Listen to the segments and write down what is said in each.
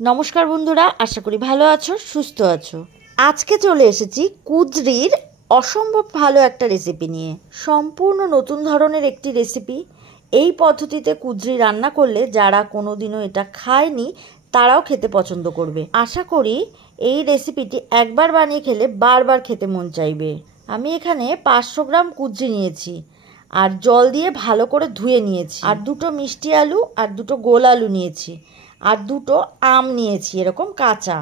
নমস্কার বন্ধুরা, আশা করি ভালো আছো, সুস্থ আছো। আজকে চলে এসেছি কুঁদরির অসম্ভব ভালো একটা রেসিপি নিয়ে। সম্পূর্ণ নতুন ধরনের একটি রেসিপি। এই পদ্ধতিতে কুঁদরি রান্না করলে যারা কোনোদিনও এটা খায়নি তারাও খেতে পছন্দ করবে। আশা করি এই রেসিপিটি একবার বানিয়ে খেলে বারবার খেতে মন চাইবে। আমি এখানে 500 গ্রাম কুঁদরি নিয়েছি আর জল দিয়ে ভালো করে ধুয়ে নিয়েছি। আর দুটো মিষ্টি আলু আর দুটো গোল আলু নিয়েছি আর দুটো আম নিয়েছি এরকম কাঁচা।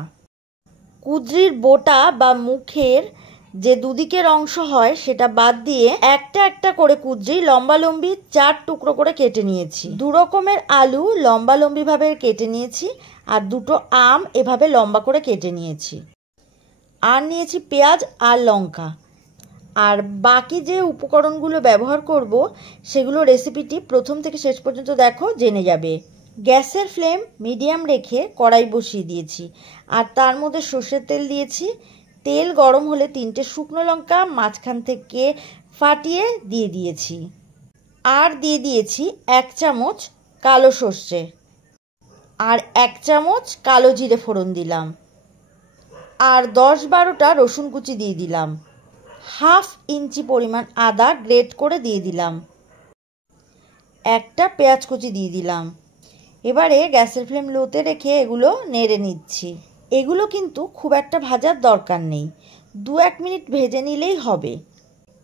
কুঁদরির বোটা বা মুখের যে দুদিকের অংশ হয় সেটা বাদ দিয়ে একটা একটা করে কুঁদরি লম্বালম্বি 4 টুকরো করে কেটে নিয়েছি। 2 রকমের আলু লম্বালম্বি ভাবে কেটে নিয়েছি আর দুটো আম এভাবে লম্বা করে কেটে নিয়েছি। আর নিয়েছি পেঁয়াজ আর লঙ্কা। আর বাকি যে উপকরণগুলো ব্যবহার করব সেগুলো রেসিপিটি প্রথম থেকে শেষ পর্যন্ত দেখো, জেনে যাবে। গ্যাসের ফ্লেম মিডিয়াম রেখে কড়াই বসিয়ে দিয়েছি আর তার মধ্যে সর্ষের তেল দিয়েছি। তেল গরম হলে 3টে শুকনো লঙ্কা মাঝখান থেকে ফাটিয়ে দিয়ে দিয়েছি। আর দিয়ে দিয়েছি 1 চামচ কালো সর্ষে আর 1 চামচ কালো জিরে ফোড়ন দিলাম। আর 10-12টা রসুন কুচি দিয়ে দিলাম। 1/2 ইঞ্চি পরিমাণ আদা গ্রেট করে দিয়ে দিলাম। একটা পেঁয়াজ কুচি দিয়ে দিলাম। এবারে গ্যাসের ফ্লেম লোতে রেখে এগুলো নেড়ে নিচ্ছি। এগুলো কিন্তু খুব একটা ভাজার দরকার নেই, 2-1 মিনিট ভেজে নিলেই হবে।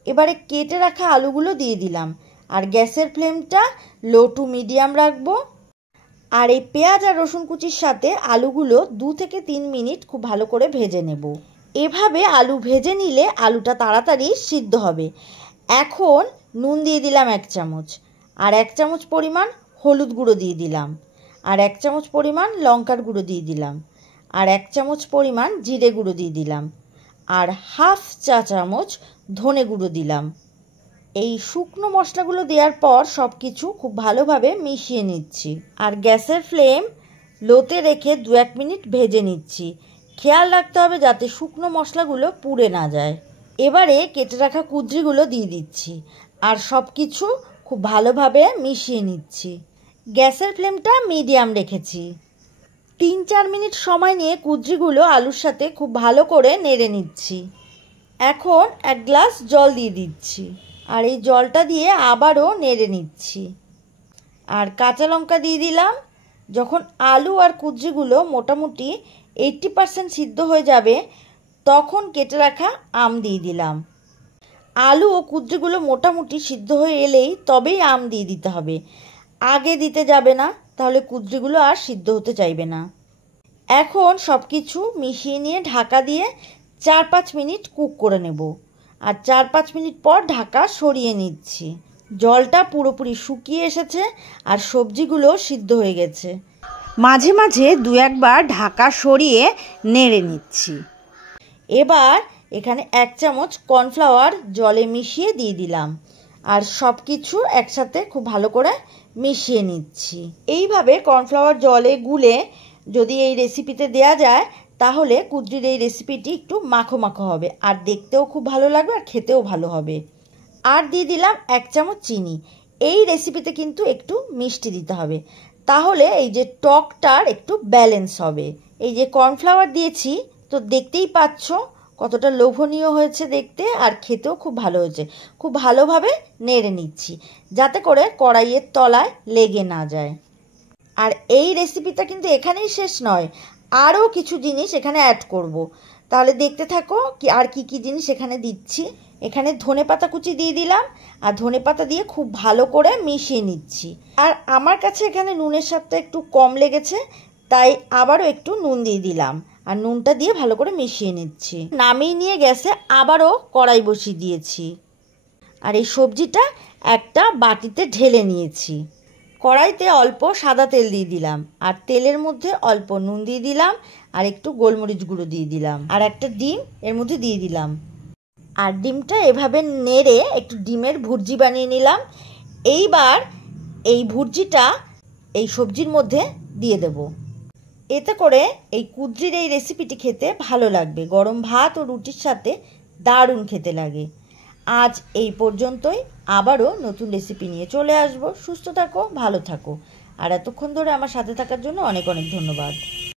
এবারে কেটে রাখা আলুগুলো দিয়ে দিলাম আর গ্যাসের ফ্লেমটা লো টু মিডিয়াম রাখবো। আর এই পেঁয়াজ আর রসুন কুচির সাথে আলুগুলো 2 থেকে 3 মিনিট খুব ভালো করে ভেজে নেব। এভাবে আলু ভেজে নিলে আলুটা তাড়াতাড়ি সিদ্ধ হবে। এখন নুন দিয়ে দিলাম 1 চামচ আর 1 চামচ পরিমাণ হলুদ গুঁড়ো দিয়ে দিলাম আর 1 চামচ পরিমাণ লঙ্কার গুঁড়ো দিয়ে দিলাম আর 1 চামচ পরিমাণ জিরে গুঁড়ো দিয়ে দিলাম আর 1/2 চা চামচ ধনে গুঁড়ো দিলাম। এই শুকনো মশলাগুলো দেওয়ার পর সব কিছু খুব ভালোভাবে মিশিয়ে নিচ্ছি আর গ্যাসের ফ্লেম লোতে রেখে 2-1 মিনিট ভেজে নিচ্ছি। খেয়াল রাখতে হবে যাতে শুকনো মশলাগুলো পুড়ে না যায়। এবারে কেটে রাখা কুঁদরিগুলো দিয়ে দিচ্ছি আর সব কিছু খুব ভালোভাবে মিশিয়ে নিচ্ছি। গ্যাসের ফ্লেমটা মিডিয়াম রেখেছি। 3-4 মিনিট সময় নিয়ে কুঁদরিগুলো আলুর সাথে খুব ভালো করে নেড়ে নিচ্ছি। এখন 1 গ্লাস জল দিয়ে দিচ্ছি আর এই জলটা দিয়ে আবারও নেড়ে নিচ্ছি। আর কাঁচা লঙ্কা দিয়ে দিলাম। যখন আলু আর কুঁদরিগুলো মোটামুটি 80% সিদ্ধ হয়ে যাবে তখন কেটে রাখা আম দিয়ে দিলাম। আলু ও কুঁদরিগুলো মোটামুটি সিদ্ধ হয়ে এলেই তবেই আম দিয়ে দিতে হবে, আগে দিতে যাবে না, তাহলে কুঁদরিগুলো আর সিদ্ধ হতে চাইবে না। এখন সব কিছু মিশিয়ে নিয়ে ঢাকা দিয়ে 4-5 মিনিট কুক করে নেব আর 4-5 মিনিট পর ঢাকা সরিয়ে নিচ্ছি। জলটা পুরোপুরি শুকিয়ে এসেছে আর সবজিগুলো সিদ্ধ হয়ে গেছে। মাঝে মাঝে 2-1 বার ঢাকা সরিয়ে নেড়ে নিচ্ছি। এবার এখানে 1 চামচ কর্নফ্লাওয়ার জলে মিশিয়ে দিয়ে দিলাম আর সব কিছু একসাথে খুব ভালো করে মিশিয়ে নিচ্ছি। এইভাবে কর্নফ্লাওয়ার জলে গুলে যদি এই রেসিপিতে দেয়া যায় তাহলে কুঁদরির এই রেসিপিটি একটু মাখো মাখো হবে আর দেখতেও খুব ভালো লাগবে আর খেতেও ভালো হবে। আর দিয়ে দিলাম 1 চামচ চিনি। এই রেসিপিতে কিন্তু একটু মিষ্টি দিতে হবে, তাহলে এই যে টকটার একটু ব্যালেন্স হবে। এই যে কর্নফ্লাওয়ার দিয়েছি তো দেখতেই পাচ্ছ কতটা লোভনীয় হয়েছে দেখতে আর খেতেও খুব ভালো হয়েছে। খুব ভালোভাবে নেড়ে নিচ্ছি যাতে করে কড়াইয়ের তলায় লেগে না যায়। আর এই রেসিপিটা কিন্তু এখানেই শেষ নয়, আরও কিছু জিনিস এখানে অ্যাড করব, তাহলে দেখতে থাকো আর কি কি জিনিস এখানে দিচ্ছি। এখানে ধনেপাতা কুচি দিয়ে দিলাম আর ধনেপাতা দিয়ে খুব ভালো করে মিশিয়ে নিচ্ছি। আর আমার কাছে এখানে নুনের স্বাদটা একটু কম লেগেছে তাই আবারও একটু নুন দিয়ে দিলাম আর নুনটা দিয়ে ভালো করে মিশিয়ে নিচ্ছি। নামিয়ে নিয়ে গ্যাসে আবারও কড়াই বসিয়ে দিয়েছি আর এই সবজিটা একটা বাটিতে ঢেলে নিয়েছি। কড়াইতে অল্প সাদা তেল দিয়ে দিলাম আর তেলের মধ্যে অল্প নুন দিয়ে দিলাম আর একটু গোলমরিচ গুঁড়ো দিয়ে দিলাম আর একটা ডিম এর মধ্যে দিয়ে দিলাম। আর ডিমটা এভাবে নেড়ে একটু ডিমের ভুর্জি বানিয়ে নিলাম। এইবার এই ভুর্জিটা এই সবজির মধ্যে দিয়ে দেব। এতে করে এই কুঁদরির এই রেসিপিটি খেতে ভালো লাগবে, গরম ভাত ও রুটির সাথে দারুণ খেতে লাগে। আজ এই পর্যন্তই, আবারও নতুন রেসিপি নিয়ে চলে আসব। সুস্থ থাকো, ভালো থাকো আর এতক্ষণ ধরে আমার সাথে থাকার জন্য অনেক অনেক ধন্যবাদ।